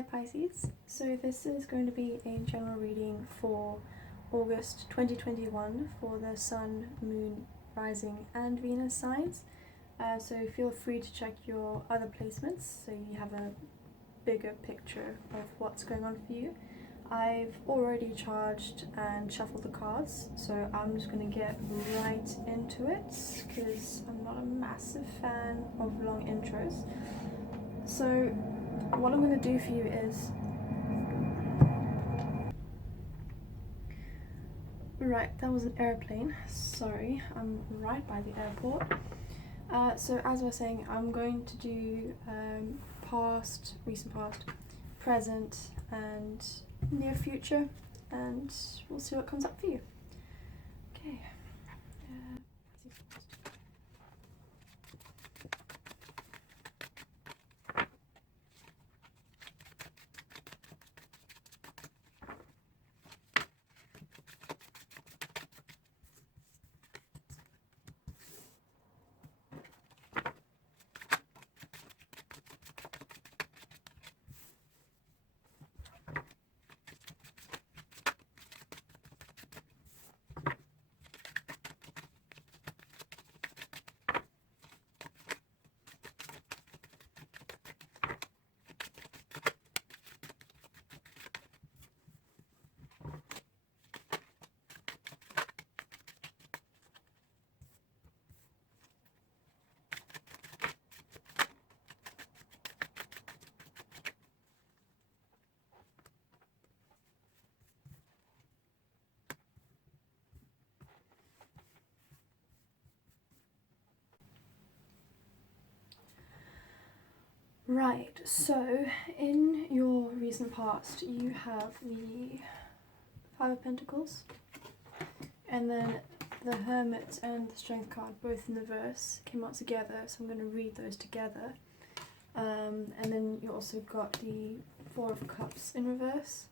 Hi Pisces, so this is going to be a general reading for August 2021 for the Sun, Moon, Rising and Venus signs. So feel free to check your other placements so you have a bigger picture of what's going on for you. I've already charged and shuffled the cards, so I'm just going to get right into it because I'm not a massive fan of long intros. So what I'm going to do for you is, right, that was an airplane, sorry, I'm right by the airport. So as I was saying, I'm going to do past, recent past, present and near future, and we'll see what comes up for you. Okay. Right, so in your recent past you have the Five of Pentacles, and then the Hermit and the Strength card, both in the verse, came out together, so I'm going to read those together. And then you also got the Four of Cups in reverse.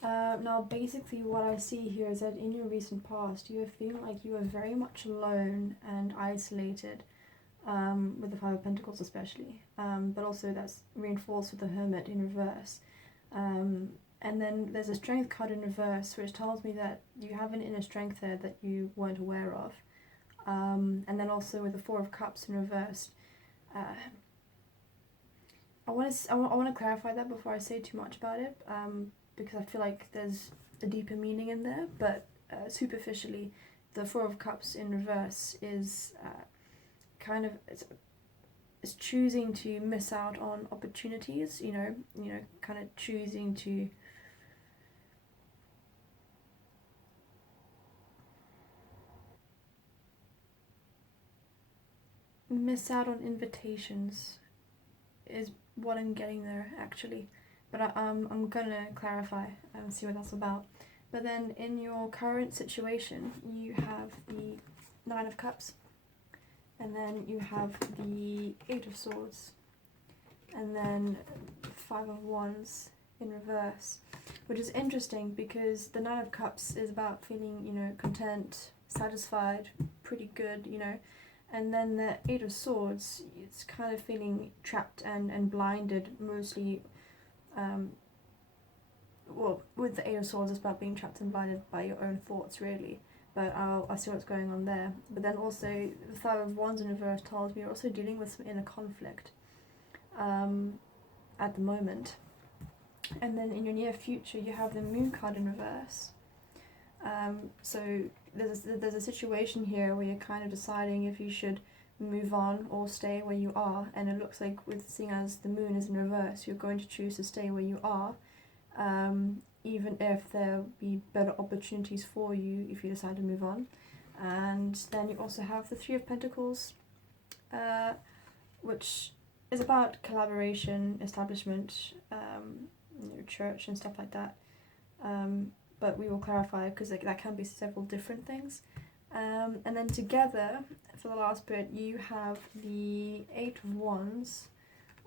Now basically what I see here is that in your recent past you are feeling like you are very much alone and isolated, with the Five of Pentacles especially, but also that's reinforced with the Hermit in reverse. And then there's a Strength card in reverse, which tells me that you have an inner strength there that you weren't aware of. And then also with the Four of Cups in reverse, I want to clarify that before I say too much about it, because I feel like there's a deeper meaning in there. But superficially, the Four of Cups in reverse is kind of it's choosing to miss out on opportunities. You know, kind of choosing to miss out on invitations is what I'm getting there actually, but I'm gonna clarify and see what that's about. But then in your current situation you have the Nine of Cups, and then you have the Eight of Swords, and then Five of Wands in reverse, which is interesting because the Nine of Cups is about feeling, content, satisfied, pretty good, and then the Eight of Swords, it's kind of feeling trapped and blinded, mostly. Well, with the Eight of Swords, it's about being trapped and blinded by your own thoughts, really. But I'll see what's going on there. But then also, the Five of Wands in reverse tells me you're also dealing with some inner conflict at the moment. And then in your near future, you have the Moon card in reverse. So there's a situation here where you're kind of deciding if you should move on or stay where you are, and it looks like, with seeing as the Moon is in reverse, you're going to choose to stay where you are, even if there'll be better opportunities for you if you decide to move on. And then you also have the Three of Pentacles, which is about collaboration, establishment, church and stuff like that. But we will clarify because that can be several different things. And then together, for the last bit, you have the Eight of Wands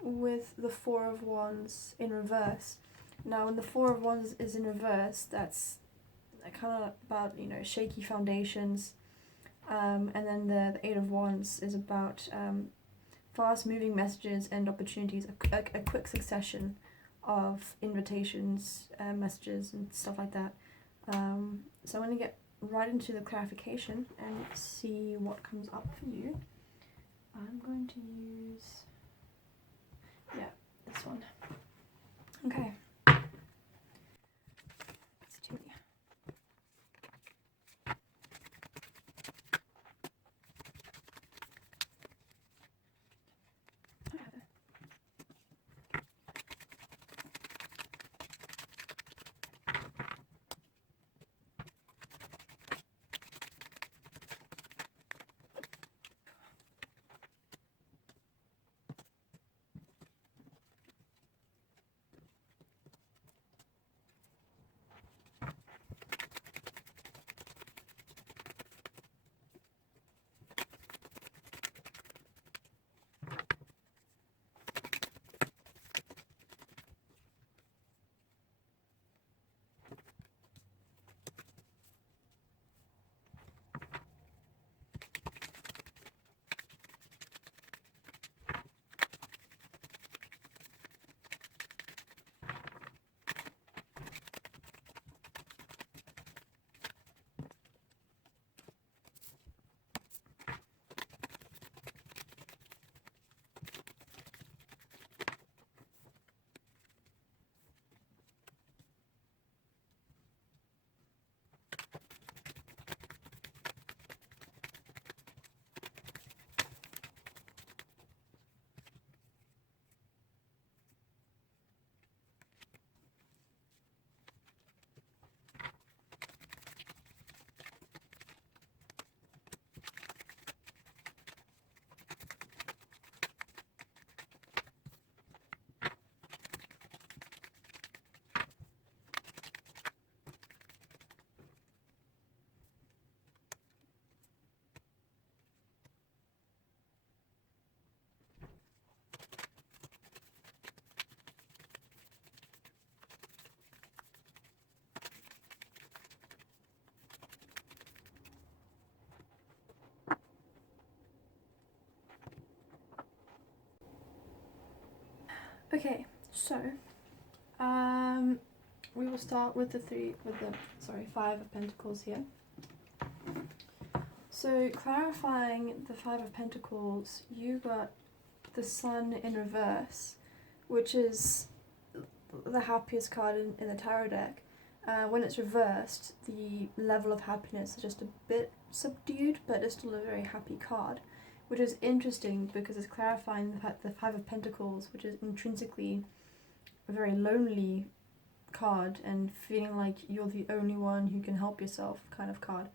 with the Four of Wands in reverse. Now, when the Four of Wands is in reverse, that's kind of about, shaky foundations. And then the Eight of Wands is about fast-moving messages and opportunities, a quick succession of invitations, messages and stuff like that. So I'm going to get right into the clarification and see what comes up for you. I'm going to use, yeah, this one. Okay. Let's do it. Okay, so we will start with the Five of Pentacles here. So clarifying the Five of Pentacles, you got the Sun in reverse, which is the happiest card in the tarot deck. When it's reversed, the level of happiness is just a bit subdued, but it's still a very happy card, which is interesting because it's clarifying the Five of Pentacles, which is intrinsically a very lonely card and feeling like you're the only one who can help yourself kind of card.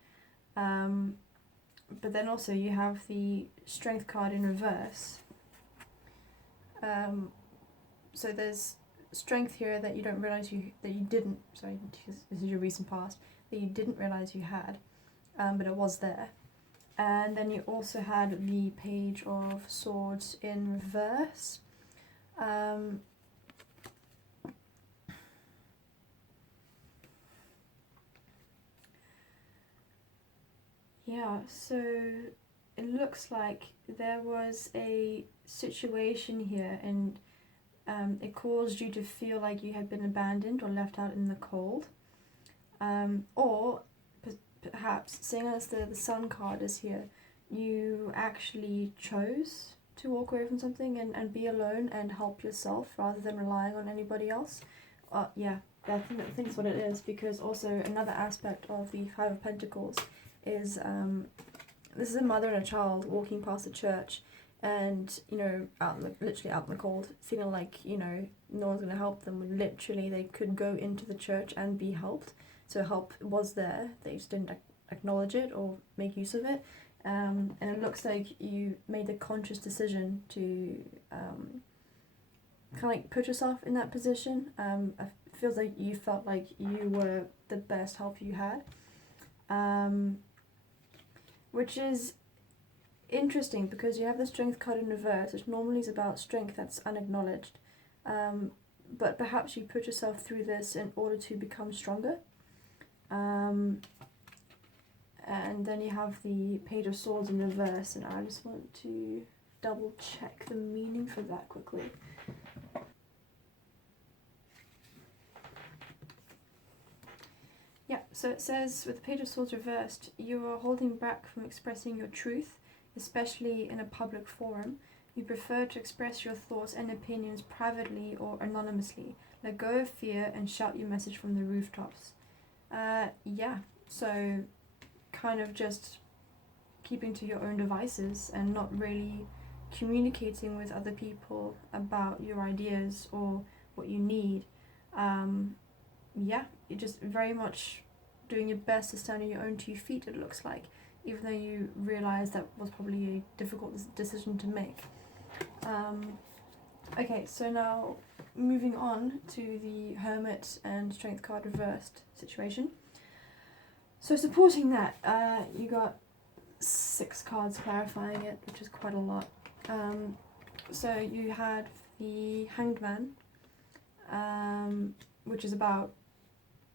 But then also you have the Strength card in reverse. So there's strength here that you don't realize this is your recent past, that you didn't realize you had, but it was there. And then you also had the Page of Swords in reverse. Yeah, so it looks like there was a situation here and it caused you to feel like you had been abandoned or left out in the cold. Or perhaps, seeing as the Sun card is here, you actually chose to walk away from something and be alone and help yourself rather than relying on anybody else. Yeah, I think that's what it is, because also another aspect of the Five of Pentacles is this is a mother and a child walking past the church and, you know, literally out in the cold, feeling like, you know, no one's going to help them when literally they could go into the church and be helped. So help was there, they just didn't acknowledge it or make use of it. And it looks like you made the conscious decision to kind of like put yourself in that position. It feels like you felt like you were the best help you had. Which is interesting because you have the Strength card in reverse, which normally is about strength that's unacknowledged. But perhaps you put yourself through this in order to become stronger. And then you have the Page of Swords in reverse, and I just want to double check the meaning for that quickly. So it says, with the Page of Swords reversed, you are holding back from expressing your truth, especially in a public forum. You prefer to express your thoughts and opinions privately or anonymously. Let go of fear and shout your message from the rooftops. Yeah, so kind of just keeping to your own devices and not really communicating with other people about your ideas or what you need. Yeah, you're just very much doing your best to stand on your own 2 feet, it looks like, even though you realise that was probably a difficult decision to make. Okay, so now moving on to the Hermit and Strength card reversed situation. So supporting that, you got 6 cards clarifying it, which is quite a lot. So you had the Hanged Man, which is about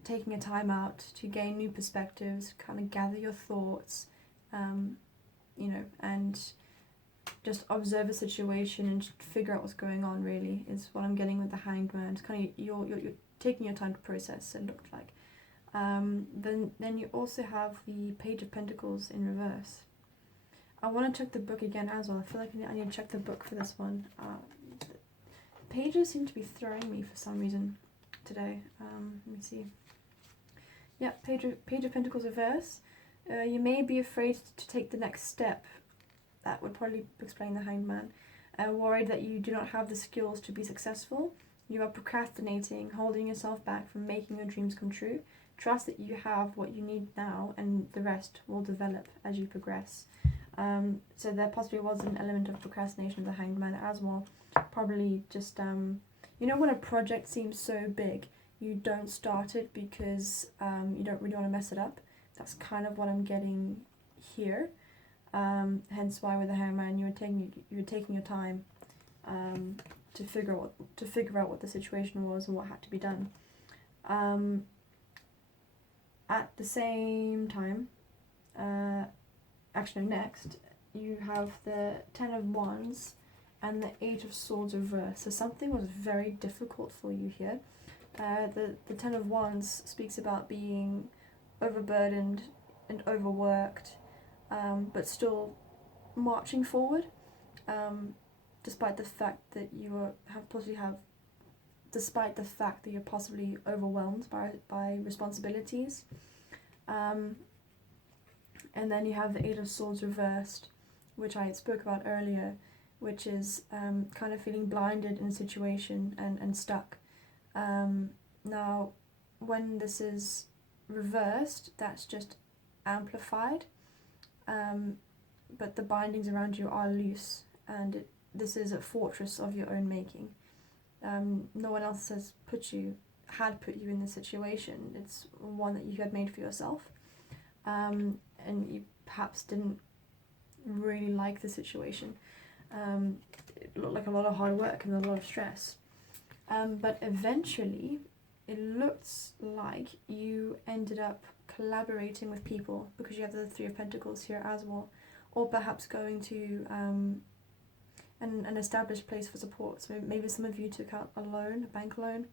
taking a time out to gain new perspectives, kind of gather your thoughts, you know, and just observe a situation and just figure out what's going on, really, is what I'm getting with the Hanged Man. It's kind of you're taking your time to process, it looked like. Then you also have the Page of Pentacles in reverse. I want to check the book again as well. I feel like I need to check the book for this one. Pages seem to be throwing me for some reason today. Let me see. Yeah, Page of Pentacles reverse. You may be afraid to take the next step. That would probably explain the Hanged Man. Worried that you do not have the skills to be successful. You are procrastinating, holding yourself back from making your dreams come true. Trust that you have what you need now, and the rest will develop as you progress. So there possibly was an element of procrastination of the Hanged Man as well. Probably just, you know, when a project seems so big, you don't start it because you don't really want to mess it up. That's kind of what I'm getting here. Hence why with the Hanged Man, you were taking your time to figure out what the situation was and what had to be done. At the same time, actually next, you have the Ten of Wands and the Eight of Swords reversed. So something was very difficult for you here. The Ten of Wands speaks about being overburdened and overworked, but still marching forward, despite the fact that despite the fact that you're possibly overwhelmed by responsibilities. And then you have the Eight of Swords reversed, which I spoke about earlier, which is kind of feeling blinded in a situation and stuck. Now, when this is reversed, that's just amplified, but the bindings around you are loose, and this is a fortress of your own making. No one else had put you in this situation. It's one that you had made for yourself, and you perhaps didn't really like the situation. It looked like a lot of hard work and a lot of stress, but eventually it looks like you ended up collaborating with people, because you have the Three of Pentacles here as well, or perhaps going to an established place for support. So maybe some of you took out a loan, a bank loan.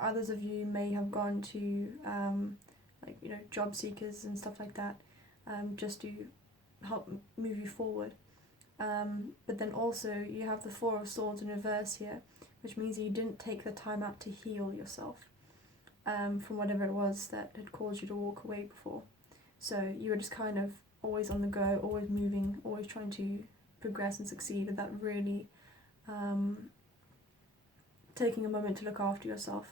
Others of you may have gone to job seekers and stuff like that, just to help move you forward. But then also you have the Four of Swords in reverse here, which means you didn't take the time out to heal yourself from whatever it was that had caused you to walk away before. So you were just kind of always on the go, always moving, always trying to progress and succeed, without really taking a moment to look after yourself.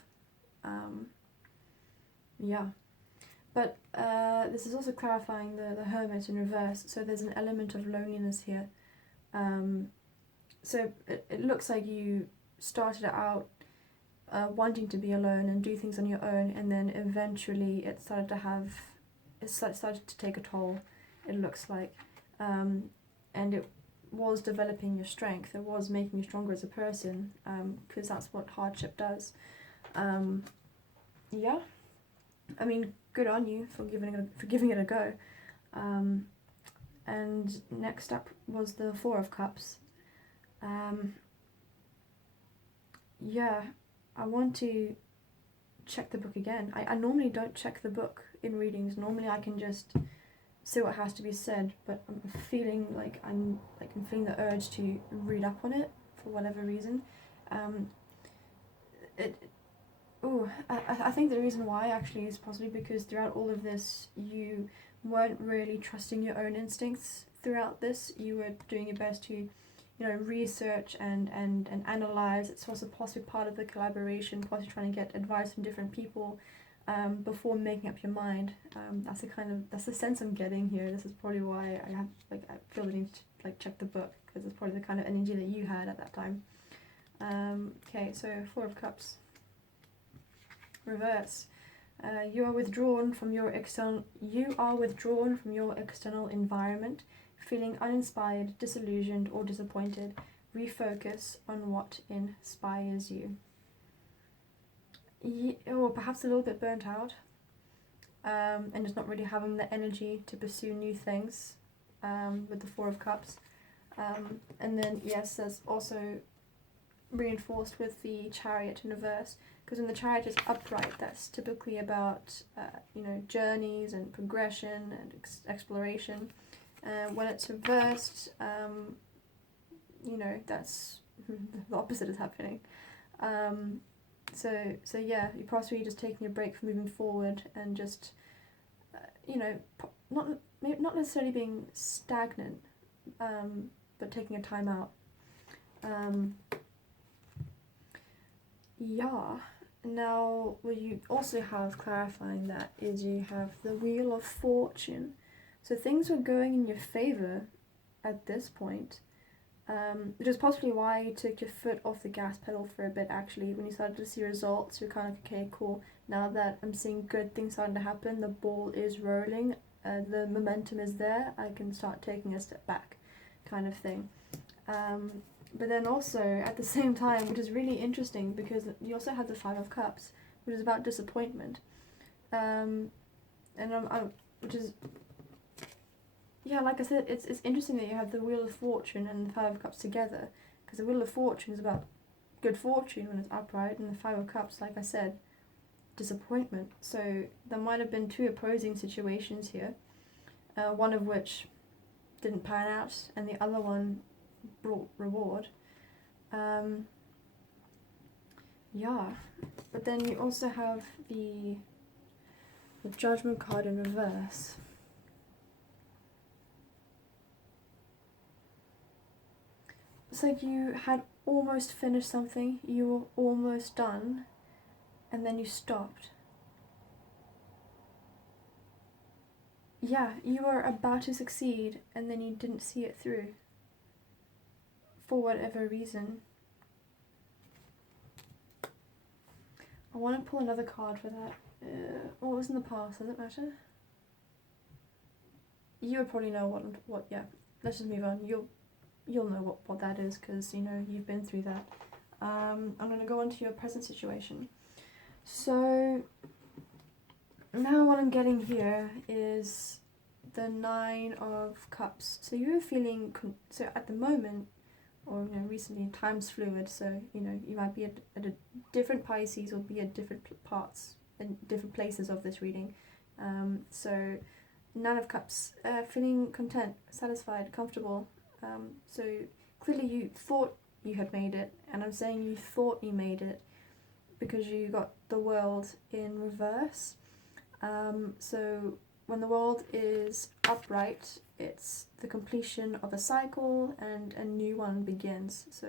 Yeah. But this is also clarifying the Hermit in reverse, so there's an element of loneliness here. So it looks like you started out wanting to be alone and do things on your own, and then eventually it started to take a toll, it looks like. And it was developing your strength, it was making you stronger as a person, because that's what hardship does. Yeah, I mean, good on you for giving it a go. And next up was the Four of Cups. Yeah, I want to check the book again. I normally don't check the book in readings. Normally I can just say what has to be said, but I'm feeling I'm feeling the urge to read up on it for whatever reason. I think the reason why actually is possibly because throughout all of this you weren't really trusting your own instincts throughout this. You were doing your best to, research and analyze. It's also possibly part of the collaboration, possibly trying to get advice from different people before making up your mind. That's the sense I'm getting here. This is probably why I feel the need to check the book, because it's probably the kind of energy that you had at that time. Okay, so Four of Cups. Reverse. You are withdrawn from your external environment, feeling uninspired, disillusioned, or disappointed. Refocus on what inspires you. Or perhaps a little bit burnt out, and just not really having the energy to pursue new things, with the Four of Cups. And then, yes, there's also reinforced with the Chariot in reverse, because when the Chariot is upright, that's typically about journeys and progression and exploration. When it's reversed, that's the opposite is happening. So yeah, you're possibly just taking a break from moving forward and just not necessarily being stagnant, but taking a time out. Yeah. Now, what you also have clarifying that is you have the Wheel of Fortune. So things were going in your favour at this point, which is possibly why you took your foot off the gas pedal for a bit, actually. When you started to see results, you're kind of like, okay, cool, now that I'm seeing good things starting to happen, the ball is rolling, the momentum is there, I can start taking a step back, kind of thing. But then also, at the same time, which is really interesting, because you also have the Five of Cups, which is about disappointment. Which is, yeah, like I said, it's interesting that you have the Wheel of Fortune and the Five of Cups together, because the Wheel of Fortune is about good fortune when it's upright, and the Five of Cups, like I said, disappointment. So there might have been two opposing situations here, one of which didn't pan out, and the other one brought reward. Yeah, but then you also have the Judgment card in reverse. It's like you had almost finished something, you were almost done, and then you stopped. Yeah, you were about to succeed, and then you didn't see it through. For whatever reason. I want to pull another card for that. What was in the past? Does it matter? You would probably know what. Yeah. Let's just move on. You'll know what that is, because you've been through that. I'm going to go on to your present situation. So now what I'm getting here is the Nine of Cups. So you're feeling so at the moment, or recently, time's fluid, so you might be at a different Pisces, or be at different parts and different places of this reading. So Nine of Cups, feeling content, satisfied, comfortable. So clearly you thought you had made it, and I'm saying you thought you made it because you got the World in reverse. So when the World is upright, it's the completion of a cycle and a new one begins. So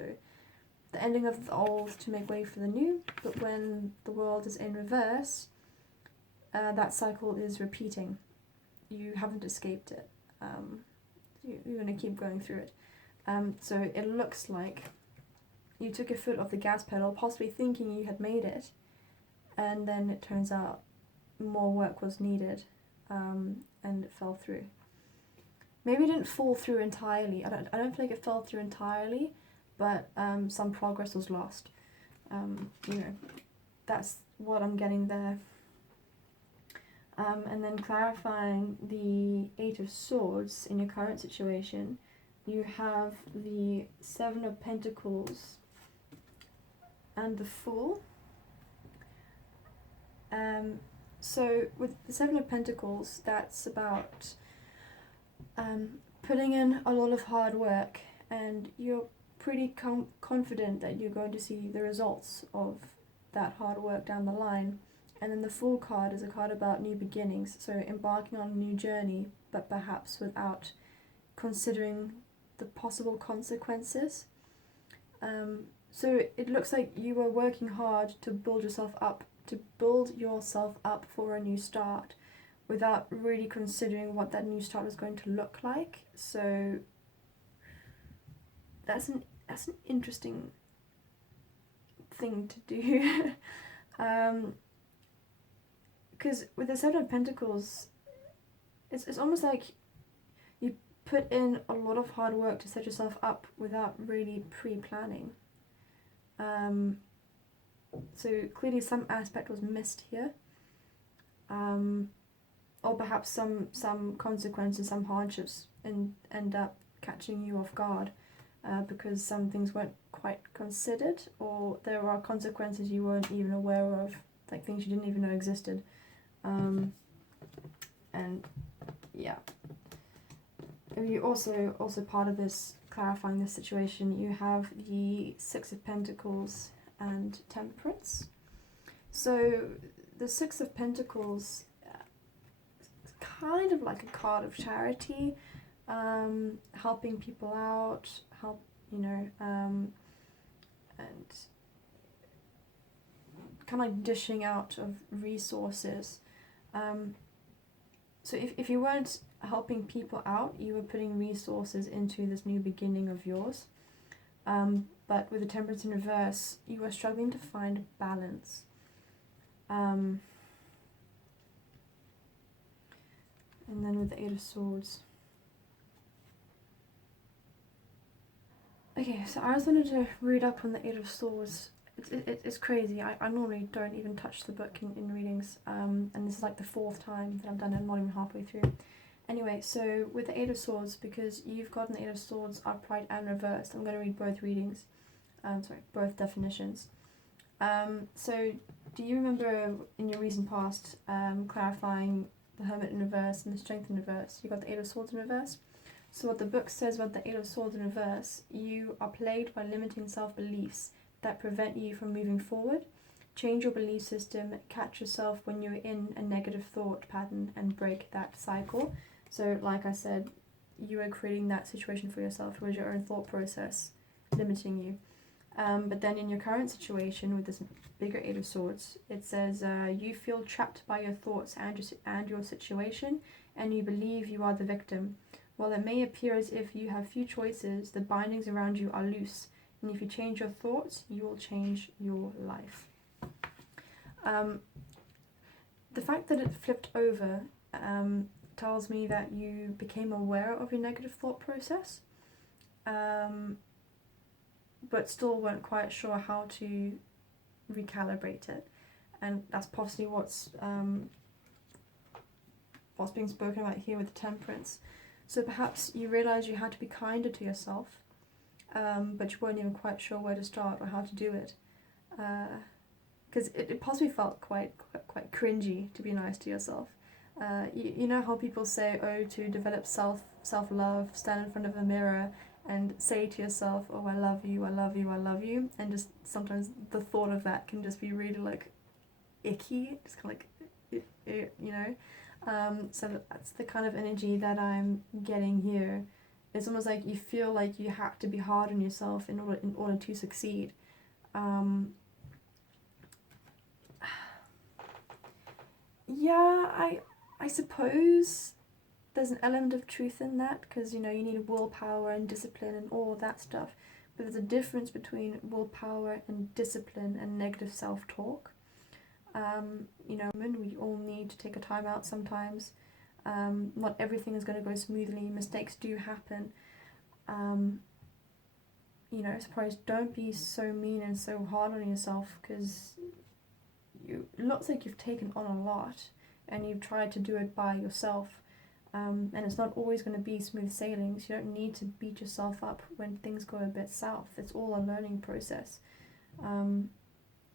the ending of the old to make way for the new, but when the World is in reverse, that cycle is repeating. You haven't escaped it. You're going to keep going through it. So it looks like you took your foot off the gas pedal, possibly thinking you had made it, and then it turns out more work was needed, and it fell through. Maybe it didn't fall through entirely. I don't feel like it fell through entirely, but some progress was lost. That's what I'm getting there. And then clarifying the Eight of Swords in your current situation, you have the Seven of Pentacles and the Fool. So with the Seven of Pentacles, that's about putting in a lot of hard work, and you're pretty confident that you're going to see the results of that hard work down the line. And then the Fool card is a card about new beginnings, so embarking on a new journey, but perhaps without considering the possible consequences. So it looks like you were working hard to build yourself up for a new start, without really considering what that new start was going to look like. So that's an interesting thing to do. Because with the Seven of Pentacles, it's almost like you put in a lot of hard work to set yourself up without really pre-planning. So clearly some aspect was missed here. Or perhaps some consequences, some hardships end up catching you off guard, because some things weren't quite considered, or there are consequences you weren't even aware of, like things you didn't even know existed. And yeah, you also part of this, clarifying this situation, you have the Six of Pentacles and Temperance. So the Six of Pentacles is kind of like a card of charity, helping people out, and kind of like dishing out of resources. So if you weren't helping people out, you were putting resources into this new beginning of yours. But with the Temperance in reverse, you were struggling to find balance. And then with the Eight of Swords. Okay, so I just wanted to read up on the Eight of Swords. It's crazy. I normally don't even touch the book in readings, and this is like the 4th time that I've done it, I'm not even halfway through. Anyway, so with the Eight of Swords, because you've gotten the Eight of Swords upright and reversed, I'm going to read both readings, both definitions. So do you remember in your recent past clarifying the Hermit in reverse and the Strength in reverse? You got the Eight of Swords in reverse. So what the book says about the Eight of Swords in reverse, you are plagued by limiting self-beliefs that prevent you from moving forward. Change your belief system, catch yourself when you're in a negative thought pattern, and break that cycle. So like I said, you are creating that situation for yourself. It was your own thought process limiting you. But then in your current situation with this bigger Eight of Swords, it says you feel trapped by your thoughts and your situation, and you believe you are the victim. While it may appear as if you have few choices, the bindings around you are loose, and if you change your thoughts, you will change your life. The fact that it flipped over tells me that you became aware of your negative thought process, but still weren't quite sure how to recalibrate it, and that's possibly what's being spoken about here with the Temperance. So perhaps you realised you had to be kinder to yourself, but you weren't even quite sure where to start or how to do it, because it possibly felt quite cringy to be nice to yourself. You know how people say, oh, to develop self-love, stand in front of a mirror and say to yourself, oh, I love you, I love you, I love you, and just sometimes the thought of that can just be really like icky, just kind of like, so that's the kind of energy that I'm getting here. It's almost like you feel like you have to be hard on yourself in order to succeed. Yeah, I suppose there's an element of truth in that, because you need willpower and discipline and all of that stuff, but there's a difference between willpower and discipline and negative self-talk. We all need to take a time out sometimes. Not everything is going to go smoothly. Mistakes do happen. I suppose don't be so mean and so hard on yourself, because it looks like you've taken on a lot and you've tried to do it by yourself. And it's not always going to be smooth sailings. You don't need to beat yourself up when things go a bit south. It's all a learning process.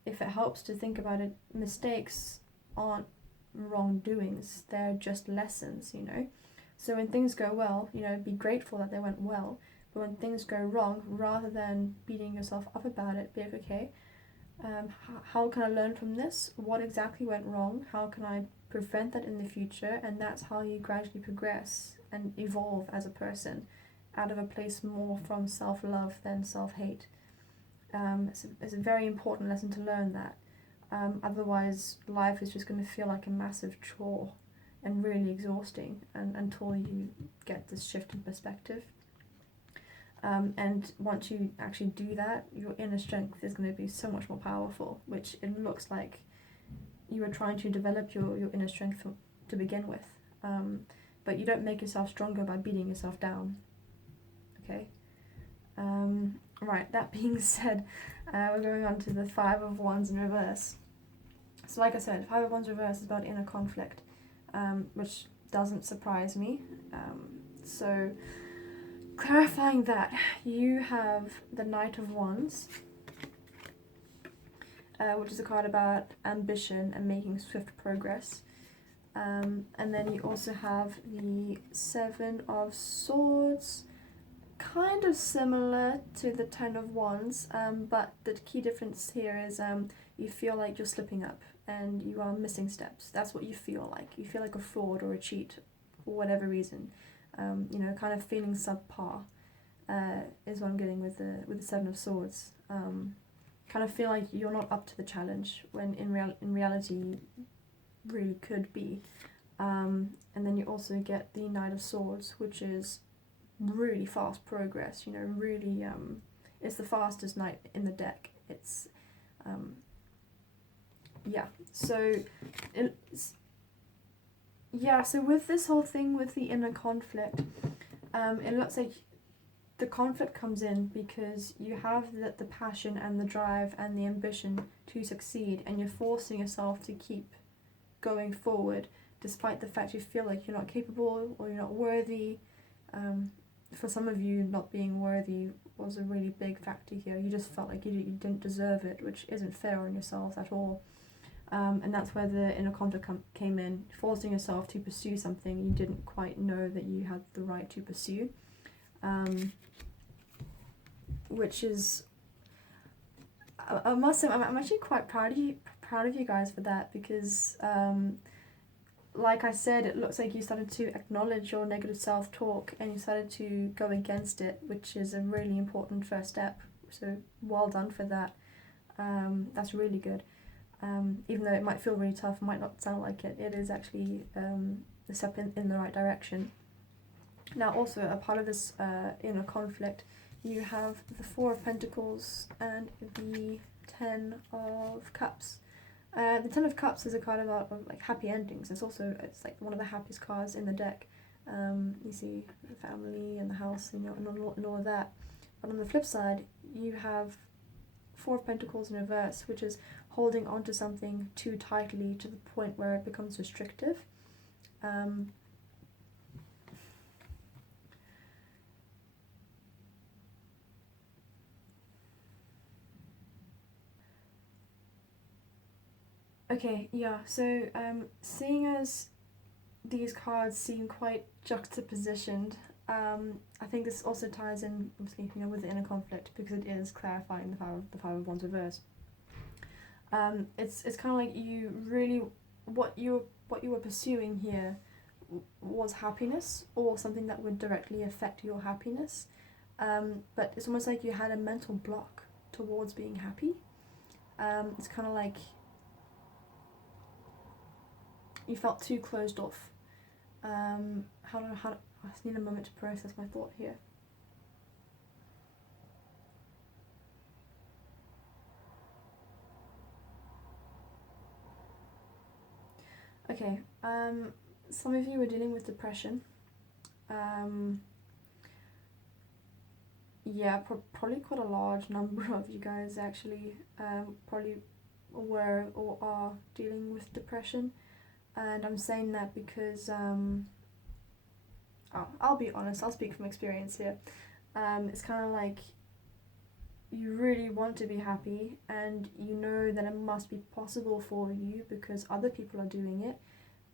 If it helps to think about it, mistakes aren't wrongdoings, they're just lessons, you know. So when things go well, you know, be grateful that they went well. But when things go wrong, rather than beating yourself up about it, be like, okay, how can I learn from this? What exactly went wrong? How can I prevent that in the future? And that's how you gradually progress and evolve as a person, out of a place more from self-love than self-hate. It's a very important lesson to learn that. Otherwise, life is just going to feel like a massive chore and really exhausting, and until you get this shift in perspective. And once you actually do that, your inner strength is going to be so much more powerful, which it looks like you were trying to develop your inner strength to begin with. But you don't make yourself stronger by beating yourself down. Okay? Right, that being said, we're going on to the Five of Wands in reverse. So like I said, Five of Wands reverse is about inner conflict, which doesn't surprise me. So clarifying that, you have the Knight of Wands, which is a card about ambition and making swift progress. And then you also have the Seven of Swords, kind of similar to the Ten of Wands, but the key difference here is you feel like you're slipping up and you are missing steps. That's what you feel like. You feel like a fraud or a cheat for whatever reason. You know, kind of feeling subpar is what I'm getting with the Seven of Swords. Kind of feel like you're not up to the challenge when in reality you really could be. And then you also get the Knight of Swords, which is really fast progress, you know, really, it's the fastest knight in the deck. It's, yeah, so, so with this whole thing with the inner conflict, it looks like the conflict comes in because you have the passion and the drive and the ambition to succeed, and you're forcing yourself to keep going forward, despite the fact you feel like you're not capable or you're not worthy. For some of you, not being worthy was a really big factor here. You just felt like you didn't deserve it, which isn't fair on yourself at all. And that's where the inner conflict came in, forcing yourself to pursue something you didn't quite know that you had the right to pursue. Which is, I must say, I'm actually quite proud of you guys for that, because like I said, it looks like you started to acknowledge your negative self-talk and you started to go against it, which is a really important first step. So well done for that. That's really good. Even though it might feel really tough, might not sound like it, it is actually a step in the right direction. Now also, a part of this inner conflict, you have the Four of Pentacles and the Ten of Cups. The Ten of Cups is a card about like happy endings. It's like one of the happiest cards in the deck. You see the family and the house and all of that. But on the flip side, you have Four of Pentacles in reverse, which is holding on to something too tightly to the point where it becomes restrictive. Okay, yeah, so seeing as these cards seem quite juxtapositioned, I think this also ties in, obviously, you know, with the inner conflict, because it is clarifying the Five of Wands reverse. It's kind of like you really, what you were pursuing here was happiness, or something that would directly affect your happiness, but it's almost like you had a mental block towards being happy. It's kind of like you felt too closed off. I just need a moment to process my thought here. Okay, some of you were dealing with depression. Yeah, probably quite a large number of you guys actually probably were or are dealing with depression. And I'm saying that because, I'll be honest, I'll speak from experience here. It's kind of like you really want to be happy, and you know that it must be possible for you because other people are doing it,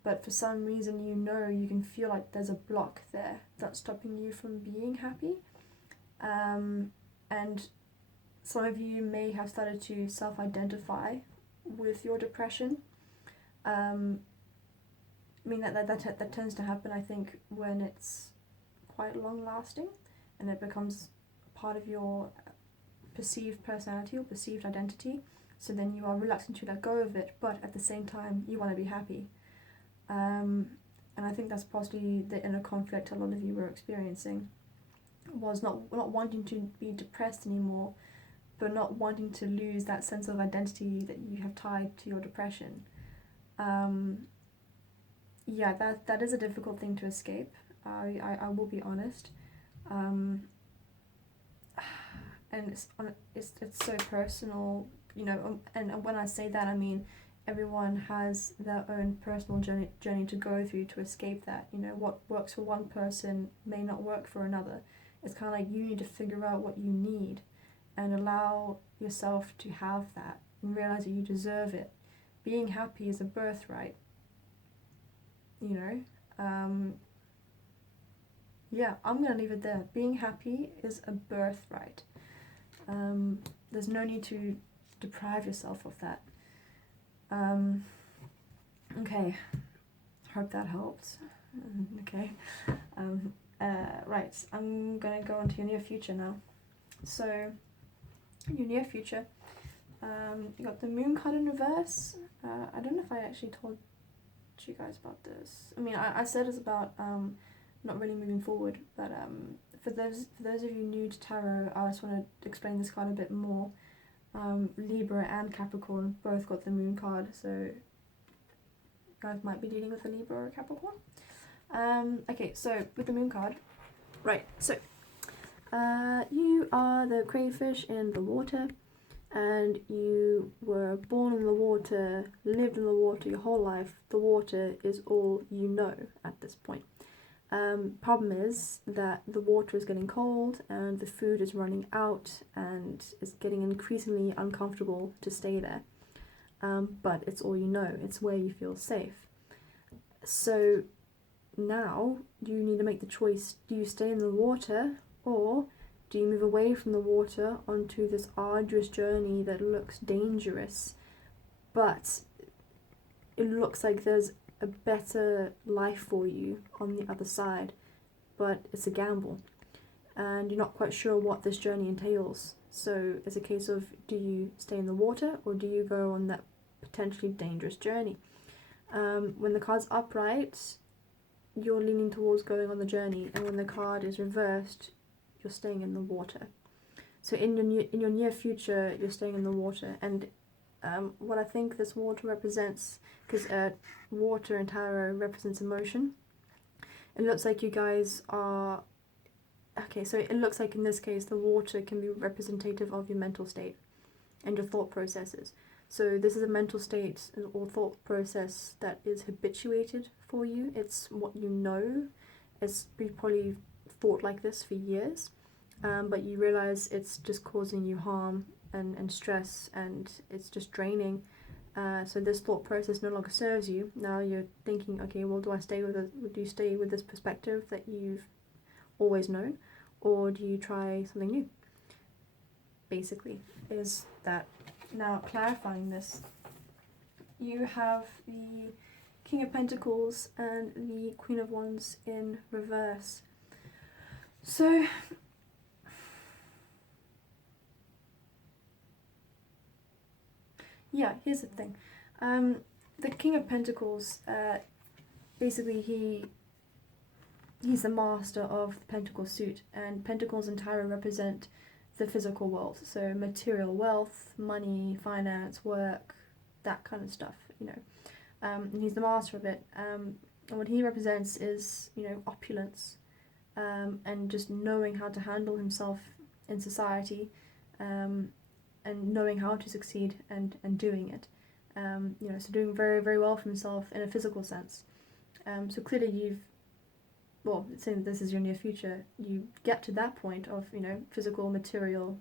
but for some reason you can feel like there's a block there that's stopping you from being happy. And some of you may have started to self-identify with your depression. I mean, that tends to happen, I think, when it's quite long-lasting and it becomes part of your perceived personality or perceived identity. So then you are reluctant to let go of it, but at the same time, you want to be happy. And I think that's possibly the inner conflict a lot of you were experiencing, was not wanting to be depressed anymore, but not wanting to lose that sense of identity that you have tied to your depression. Yeah, that is a difficult thing to escape. I will be honest. And it's so personal, you know, and when I say that, I mean everyone has their own personal journey to go through to escape that. You know, what works for one person may not work for another. It's kind of like you need to figure out what you need and allow yourself to have that and realize that you deserve it. Being happy is a birthright, you know. Yeah, I'm going to leave it there. Being happy is a birthright. There's no need to deprive yourself of that. Okay, hope that helped. Okay, right, I'm gonna go on to your near future now. So, your near future, you got the moon card in reverse. I don't know if I actually told you guys about this. I mean, I said it's about not really moving forward, but for those of you new to tarot, I just want to explain this card a bit more. Libra and Capricorn both got the moon card, so you guys might be dealing with a Libra or a Capricorn. Okay, so with the moon card, right, so you are the crayfish in the water, and you were born in the water, lived in the water your whole life. The water is all you know at this point. Problem is that the water is getting cold and the food is running out and it's getting increasingly uncomfortable to stay there. But it's all you know, it's where you feel safe. So now you need to make the choice: do you stay in the water, or do you move away from the water onto this arduous journey that looks dangerous, but it looks like there's a better life for you on the other side, but it's a gamble and you're not quite sure what this journey entails. So it's a case of, do you stay in the water or do you go on that potentially dangerous journey? When the card's upright, you're leaning towards going on the journey, and when the card is reversed, you're staying in the water. So in your near future, you're staying in the water. And what I think this water represents, because water in tarot represents emotion, it looks like you guys are... Okay, so it looks like in this case the water can be representative of your mental state and your thought processes. So this is a mental state or thought process that is habituated for you. It's what you know. You've probably thought like this for years, but you realize it's just causing you harm and stress, and it's just draining. So this thought process no longer serves you. Now you're thinking, okay, well, do you stay with this perspective that you've always known, or do you try something new? Basically, is that. Now, clarifying this, you have the King of Pentacles and the Queen of Wands in reverse. So, yeah, here's the thing. The King of Pentacles, basically he's the master of the Pentacle suit, and Pentacles and tarot represent the physical world, so material wealth, money, finance, work, that kind of stuff, you know. And he's the master of it. And what he represents is, you know, opulence, and just knowing how to handle himself in society, and knowing how to succeed and doing it. You know, so doing very, very well for himself in a physical sense. So clearly saying this is your near future, you get to that point of, you know, physical, material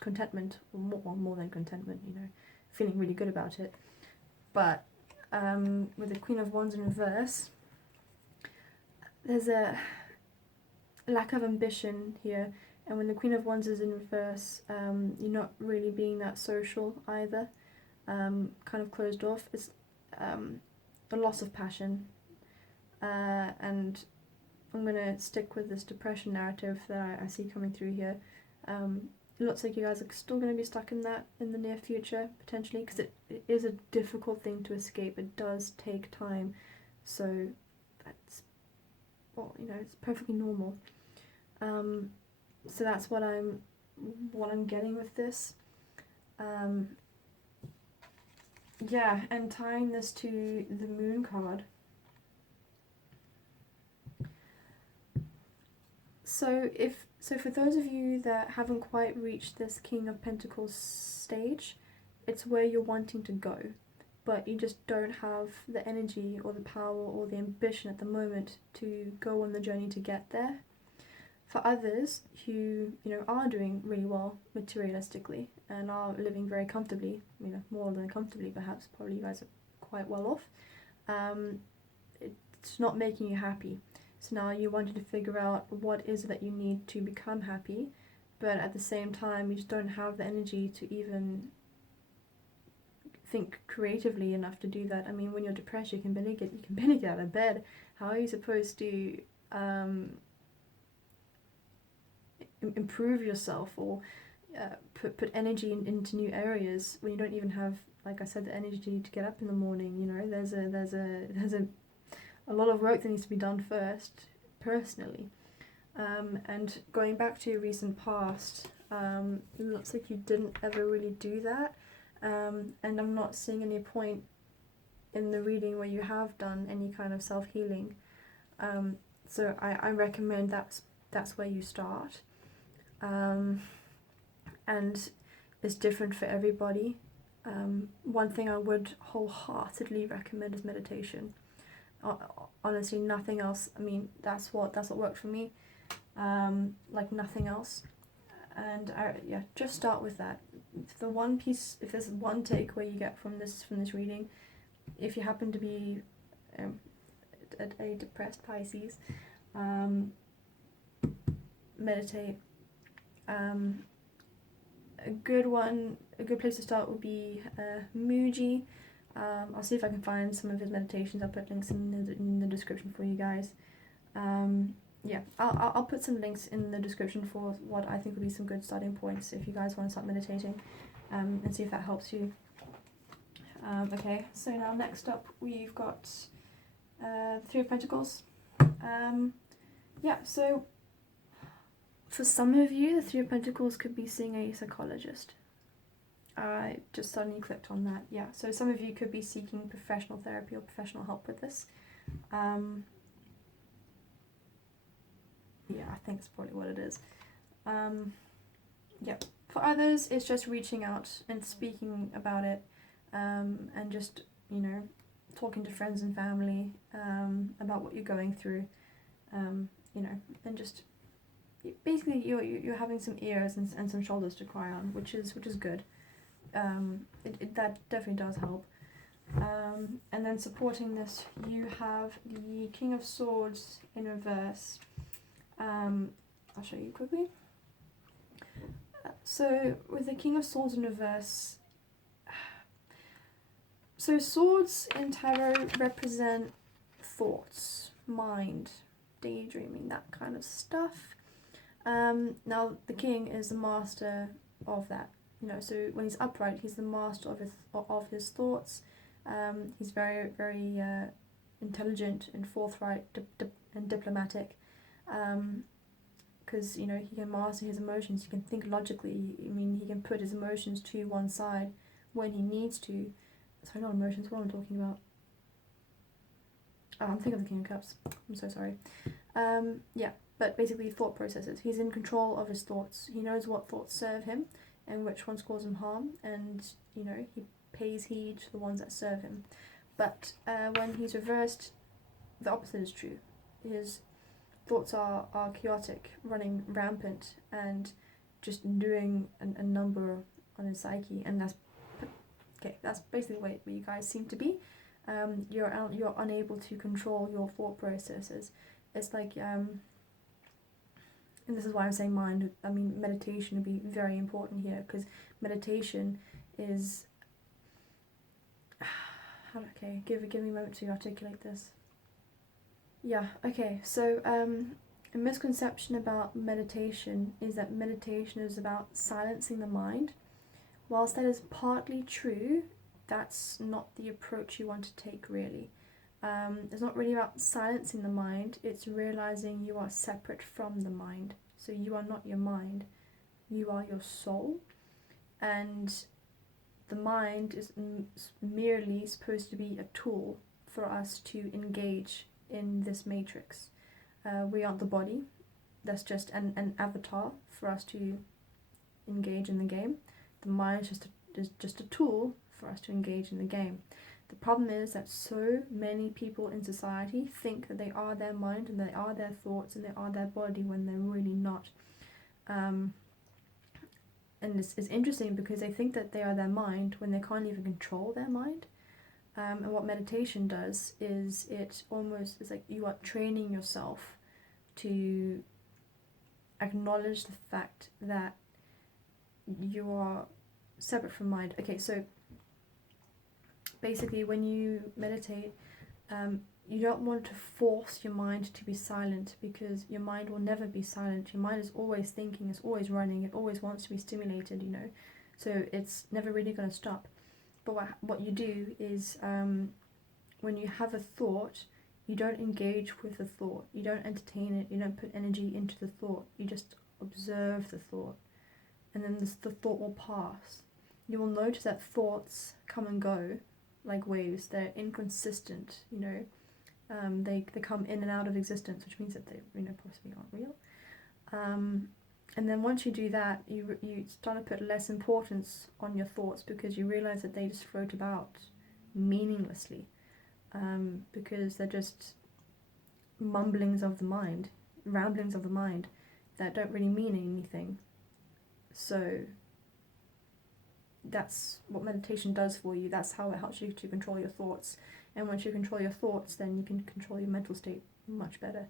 contentment, or more than contentment, you know, feeling really good about it. But with the Queen of Wands in reverse, there's a lack of ambition here. And when the Queen of Wands is in reverse, you're not really being that social either, kind of closed off. It's a loss of passion. And I'm going to stick with this depression narrative that I see coming through here. It looks like you guys are still going to be stuck in that in the near future, potentially, because it is a difficult thing to escape. It does take time. So that's, well, you know, it's perfectly normal. So that's what I'm getting with this. Yeah, and tying this to the Moon card. So for those of you that haven't quite reached this King of Pentacles stage, it's where you're wanting to go, but you just don't have the energy or the power or the ambition at the moment to go on the journey to get there. For others who, you know, are doing really well materialistically and are living very comfortably, you know, more than comfortably perhaps, probably you guys are quite well off, it's not making you happy. So now you wanted to figure out what is it that you need to become happy, but at the same time you just don't have the energy to even think creatively enough to do that. I mean, when you're depressed, you can barely get out of bed. How are you supposed to improve yourself or put energy into new areas when you don't even have, like I said, the energy to get up in the morning? You know, there's a lot of work that needs to be done first, personally. And going back to your recent past, it looks like you didn't ever really do that. And I'm not seeing any point in the reading where you have done any kind of self-healing. So I recommend that's where you start. And it's different for everybody. One thing I would wholeheartedly recommend is meditation. Honestly, nothing else. I mean, that's what worked for me, like nothing else. And yeah, just start with that. If there's one takeaway you get from this reading, if you happen to be a depressed Pisces, meditate. A good place to start would be Mooji. I'll see if I can find some of his meditations. I'll put links in the description for you guys. Yeah, I'll put some links in the description for what I think would be some good starting points if you guys want to start meditating, and see if that helps you. Okay, so now next up we've got Three of Pentacles. Yeah, so for some of you, the Three of Pentacles could be seeing a psychologist. I just suddenly clicked on that. Yeah, so some of you could be seeking professional therapy or professional help with this. Yeah, I think it's probably what it is. Yeah. For others, it's just reaching out and speaking about it, and just, you know, talking to friends and family about what you're going through, you know, and just basically you're having some ears and some shoulders to cry on, which is good. That definitely does help. And then supporting this, you have the King of Swords in reverse. I'll show you quickly. So with the King of Swords in reverse, so swords in tarot represent thoughts, mind, daydreaming, that kind of stuff. Now the king is the master of that, you know, so when he's upright, he's the master of his thoughts. He's very, very intelligent and forthright and diplomatic, because, you know, he can master his emotions. He can think logically. I mean, he can put his emotions to one side when he needs to. Sorry, not emotions, what am I talking about? Oh, I'm thinking of the King of Cups. I'm so sorry. Yeah, but basically thought processes. He's in control of his thoughts. He knows what thoughts serve him and which ones cause him harm, and, you know, he pays heed to the ones that serve him. But when he's reversed, the opposite is true. His thoughts are chaotic, running rampant, and just doing a number on his psyche, and that's basically what you guys seem to be. You're unable to control your thought processes. It's like and this is why I'm saying mind. I mean, meditation would be very important here, because meditation is give me a moment to articulate this. Yeah, okay, so a misconception about meditation is that meditation is about silencing the mind. Whilst that is partly true, that's not the approach you want to take, really. It's not really about silencing the mind, it's realizing you are separate from the mind. So you are not your mind, you are your soul, and the mind is merely supposed to be a tool for us to engage in this matrix. We aren't the body, that's just an avatar for us to engage in the game. The mind is just a tool for us to engage in the game. The problem is that so many people in society think that they are their mind and they are their thoughts and they are their body when they're really not. And it's interesting because they think that they are their mind when they can't even control their mind. And what meditation does is it's like you are training yourself to acknowledge the fact that you are separate from mind. Okay, so basically when you meditate, you don't want to force your mind to be silent, because your mind will never be silent. Your mind is always thinking, it's always running, it always wants to be stimulated, you know, so it's never really going to stop. But what you do is when you have a thought, you don't engage with the thought, you don't entertain it, you don't put energy into the thought, you just observe the thought, and then the thought will pass. You will notice that thoughts come and go like waves. They're inconsistent, you know. They come in and out of existence, which means that they, you know, possibly aren't real. And then once you do that, you start to put less importance on your thoughts, because you realize that they just float about meaninglessly, because they're just mumblings of the mind, ramblings of the mind that don't really mean anything. So that's what meditation does for you. That's how it helps you to control your thoughts. And once you control your thoughts, then you can control your mental state much better.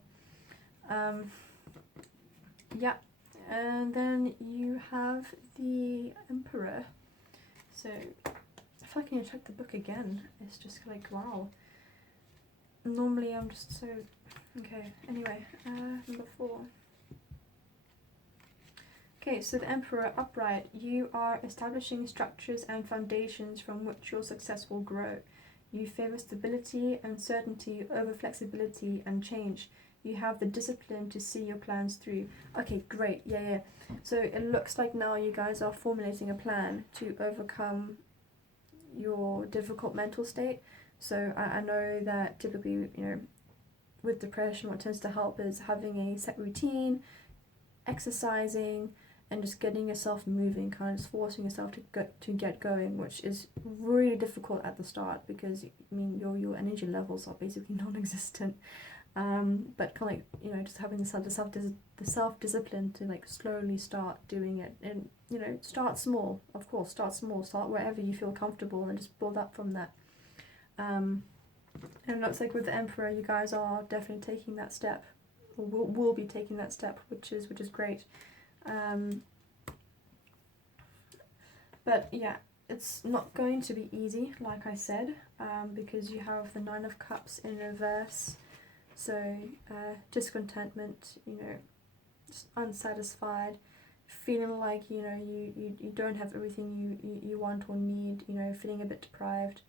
Yeah, and then you have the Emperor. So I feel like I need to check the book again. It's just like, wow. Normally I'm just so... Okay, anyway, number 4. Okay, so the Emperor upright, you are establishing structures and foundations from which your success will grow. You favour stability and certainty over flexibility and change. You have the discipline to see your plans through. Okay, great, yeah. So it looks like now you guys are formulating a plan to overcome your difficult mental state. So I know that typically, you know, with depression, what tends to help is having a set routine, exercising, and just getting yourself moving, kind of just forcing yourself to get going, which is really difficult at the start, because I mean your energy levels are basically non-existent. But kind of like, you know, just having the self-discipline to like slowly start doing it, and you know, start small. Of course, start small. Start wherever you feel comfortable, and just build up from that. And it looks like with the Emperor, you guys are definitely taking that step, or will be taking that step, which is great. But yeah, it's not going to be easy, like I said, because you have the 9 of Cups in reverse. So discontentment, you know, just unsatisfied, feeling like, you know, you don't have everything you want or need, you know, feeling a bit deprived.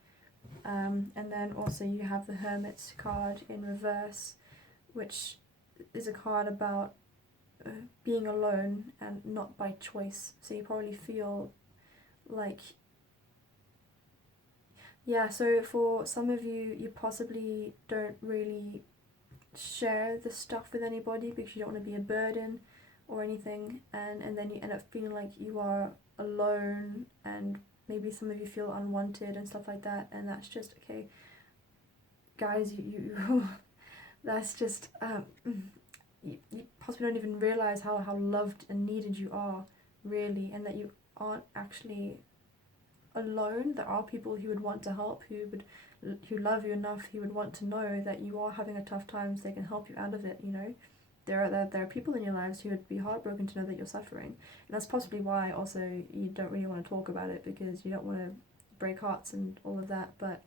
And then also you have the Hermit card in reverse, which is a card about being alone and not by choice. So you probably feel like, yeah, so for some of you, you possibly don't really share the stuff with anybody because you don't want to be a burden or anything, and then you end up feeling like you are alone, and maybe some of you feel unwanted and stuff like that, and that's just, okay, guys, you that's just, you possibly don't even realize how loved and needed you are really, and that you aren't actually alone. There are people who would want to help, who love you enough, who would want to know that you are having a tough time so they can help you out of it, you know. There are people in your lives who would be heartbroken to know that you're suffering. And that's possibly why also you don't really want to talk about it, because you don't want to break hearts and all of that. But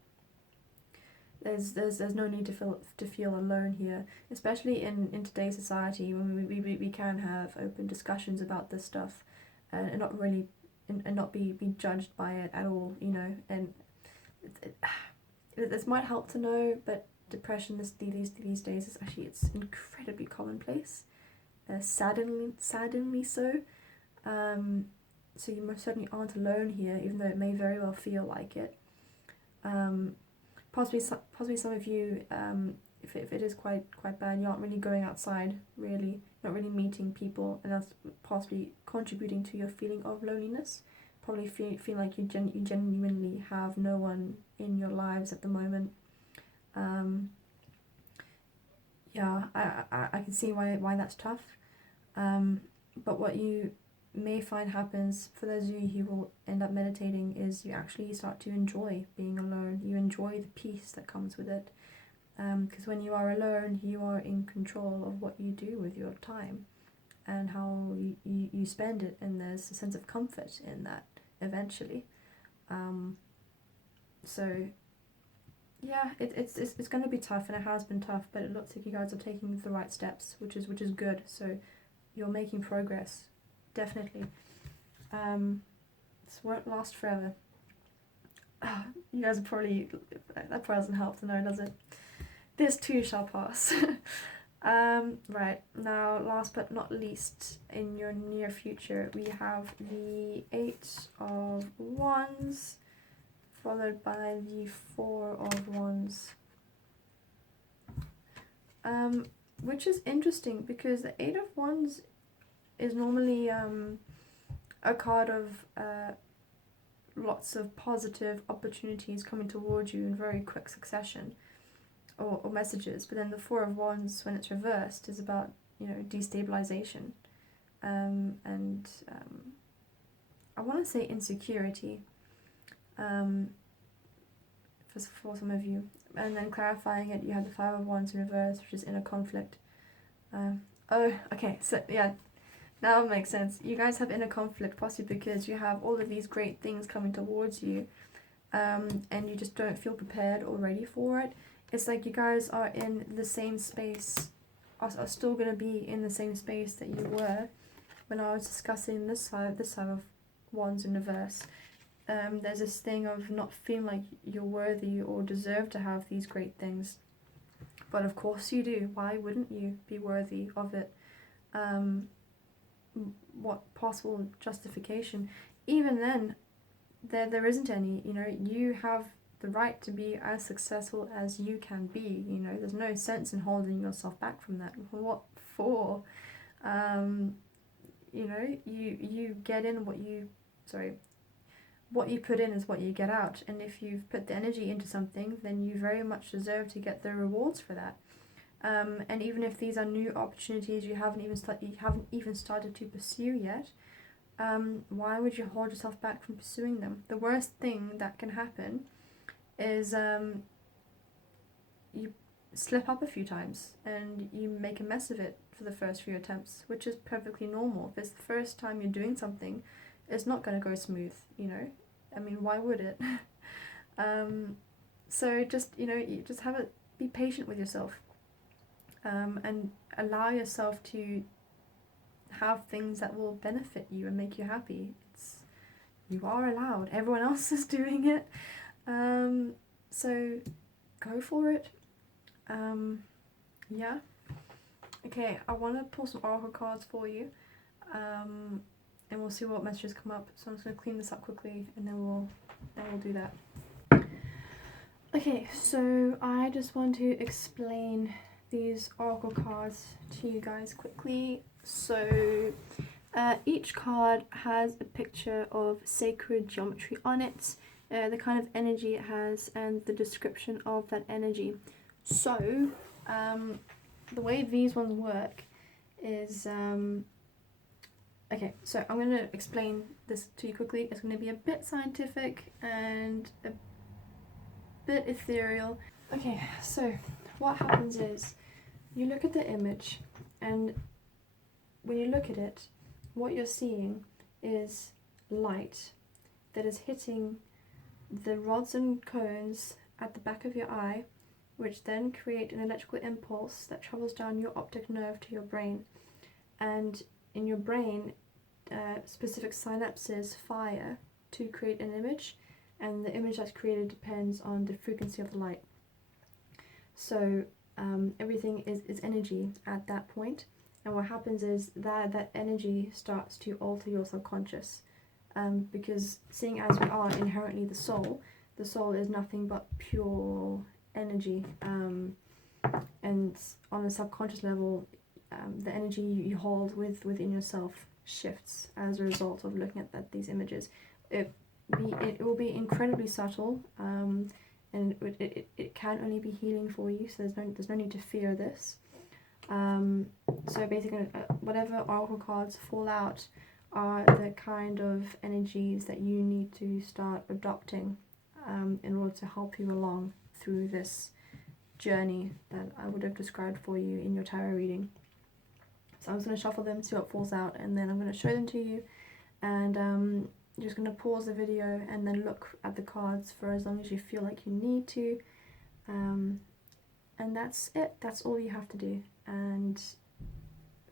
there's no need to feel alone here, especially in today's society, when we can have open discussions about this stuff, and not really and not be judged by it at all, you know. And this might help to know, but depression these days is actually, it's incredibly commonplace, saddeningly so. So you most certainly aren't alone here, even though it may very well feel like it. Possibly some of you, if it is quite bad, you aren't really going outside, really, not really meeting people, and that's possibly contributing to your feeling of loneliness. Probably feel like you genuinely have no one in your lives at the moment. Yeah, I can see why that's tough. But what you may find happens for those of you who will end up meditating is you actually start to enjoy being alone. You enjoy the peace that comes with it. Because when you are alone, you are in control of what you do with your time and how you spend it, and there's a sense of comfort in that eventually. So yeah, it's going to be tough, and it has been tough, but it looks like you guys are taking the right steps, which is good. So you're making progress, definitely. This won't last forever. You guys are probably, that probably doesn't help to know, does it? This too shall pass. Right, now last but not least, in your near future, we have the 8 of Wands, followed by the 4 of Wands. Which is interesting, because the 8 of Wands is normally a card of lots of positive opportunities coming towards you in very quick succession, or messages. But then the 4 of Wands, when it's reversed, is about, you know, destabilization, and I want to say insecurity, for some of you. And then clarifying it, you have the 5 of Wands in reverse, which is inner conflict. Oh, okay, so yeah, now it makes sense. You guys have inner conflict possibly because you have all of these great things coming towards you, and you just don't feel prepared or ready for it. It's like you guys are in the same space, are still going to be in the same space that you were when I was discussing this side of Wands in reverse. There's this thing of not feeling like you're worthy or deserve to have these great things. But of course you do. Why wouldn't you be worthy of it? What possible justification? Even then, there isn't any. You know, you have the right to be as successful as you can be. You know, there's no sense in holding yourself back from that. What for? You know, you get in what you put in is what you get out, and if you've put the energy into something, then you very much deserve to get the rewards for that. And even if these are new opportunities you haven't even started to pursue yet, why would you hold yourself back from pursuing them? The worst thing that can happen is you slip up a few times and you make a mess of it for the first few attempts, which is perfectly normal. If it's the first time you're doing something, it's not going to go smooth, you know. I mean, why would it? So just, you know, you just be patient with yourself, and allow yourself to have things that will benefit you and make you happy. You are allowed. Everyone else is doing it. So go for it. Yeah. Okay, I want to pull some oracle cards for you. And we'll see what messages come up. So I'm just going to clean this up quickly, and then we'll do that. Okay, so I just want to explain these oracle cards to you guys quickly. So each card has a picture of sacred geometry on it, the kind of energy it has, and the description of that energy. So the way these ones work is Okay, so I'm going to explain this to you quickly. It's going to be a bit scientific and a bit ethereal. Okay, so what happens is you look at the image, and when you look at it, what you're seeing is light that is hitting the rods and cones at the back of your eye, which then create an electrical impulse that travels down your optic nerve to your brain. And in your brain, specific synapses fire to create an image, and the image that's created depends on the frequency of the light. So everything is energy at that point, and what happens is that energy starts to alter your subconscious, because seeing as we are inherently the soul is nothing but pure energy, and on a subconscious level, the energy you hold within yourself shifts as a result of looking at these images. It will be incredibly subtle, and it can only be healing for you, so there's no need to fear this. So basically, whatever oracle cards fall out are the kind of energies that you need to start adopting in order to help you along through this journey that I would have described for you in your tarot reading. So I'm just going to shuffle them, see what falls out, and then I'm going to show them to you, and you're just going to pause the video and then look at the cards for as long as you feel like you need to, and that's it. That's all you have to do, and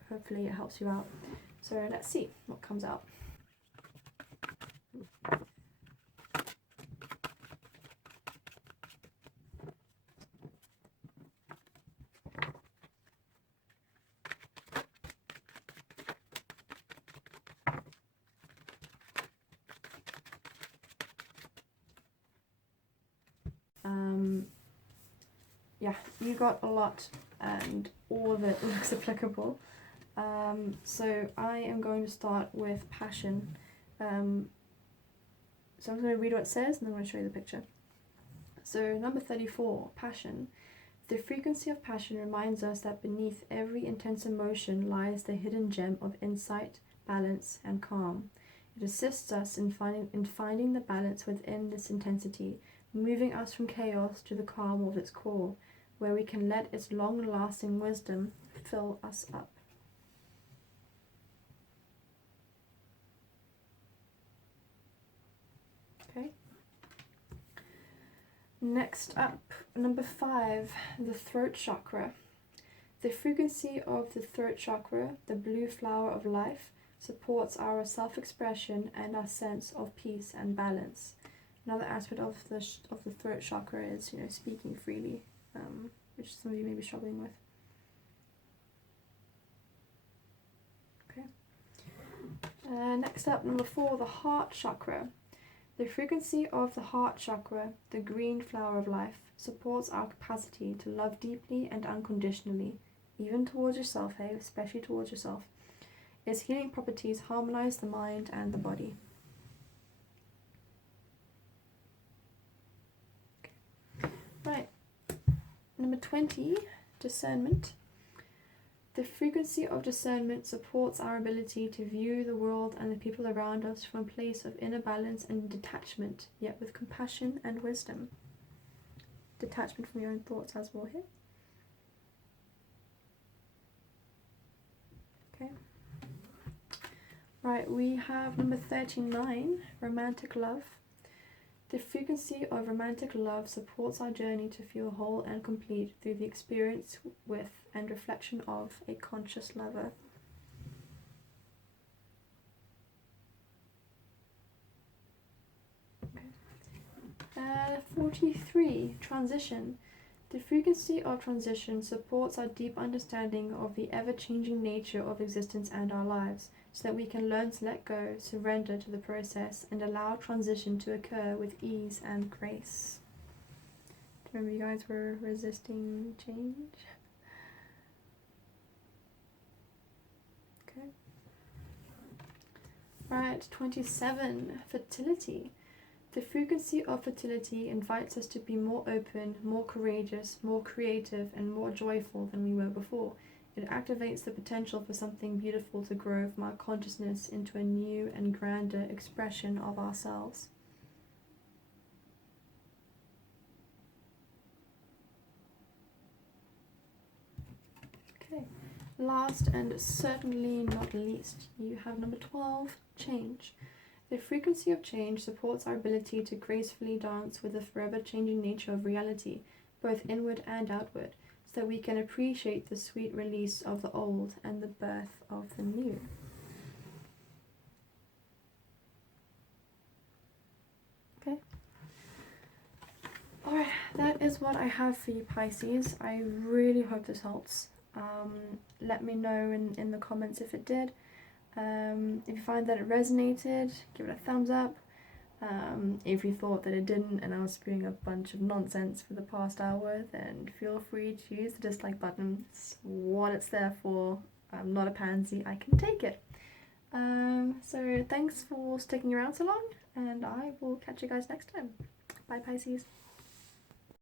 hopefully it helps you out. So let's see what comes out. Yeah, you got a lot, and all of it looks applicable. So I am going to start with passion. So I'm going to read what it says, and then I'm going to show you the picture. So number 34, passion. The frequency of passion reminds us that beneath every intense emotion lies the hidden gem of insight, balance, and calm. It assists us in finding the balance within this intensity, moving us from chaos to the calm of its core, where we can let its long-lasting wisdom fill us up. Okay. Next up, number 5, the throat chakra. The frequency of the throat chakra, the blue flower of life, supports our self-expression and our sense of peace and balance. Another aspect of the throat chakra is, speaking freely, which some of you may be struggling with. Okay. Next up, number 4, the heart chakra. The frequency of the heart chakra, the green flower of life, supports our capacity to love deeply and unconditionally, even towards yourself, especially towards yourself. Its healing properties harmonize the mind and the body. Okay. Right. Number 20, discernment. The frequency of discernment supports our ability to view the world and the people around us from a place of inner balance and detachment, yet with compassion and wisdom. Detachment from your own thoughts as well here. Okay. Right, we have number 39, romantic love. The frequency of romantic love supports our journey to feel whole and complete through the experience with and reflection of a conscious lover. Okay. 43, transition. The frequency of transition supports our deep understanding of the ever-changing nature of existence and our lives, so that we can learn to let go, surrender to the process, and allow transition to occur with ease and grace. Remember, you guys were resisting change? Okay. Right, 27, fertility. The frequency of fertility invites us to be more open, more courageous, more creative, and more joyful than we were before. It activates the potential for something beautiful to grow from our consciousness into a new and grander expression of ourselves. Okay, last and certainly not least, you have number 12, change. The frequency of change supports our ability to gracefully dance with the forever changing nature of reality, both inward and outward, so that we can appreciate the sweet release of the old and the birth of the new. Okay. Alright, that is what I have for you, Pisces. I really hope this helps. Let me know in the comments if it did. If you find that it resonated, give it a thumbs up. If you thought that it didn't and I was spewing a bunch of nonsense for the past hour, then feel free to use the dislike button. It's what it's there for. I'm not a pansy, I can take it. So thanks for sticking around so long, and I will catch you guys next time. Bye, Pisces.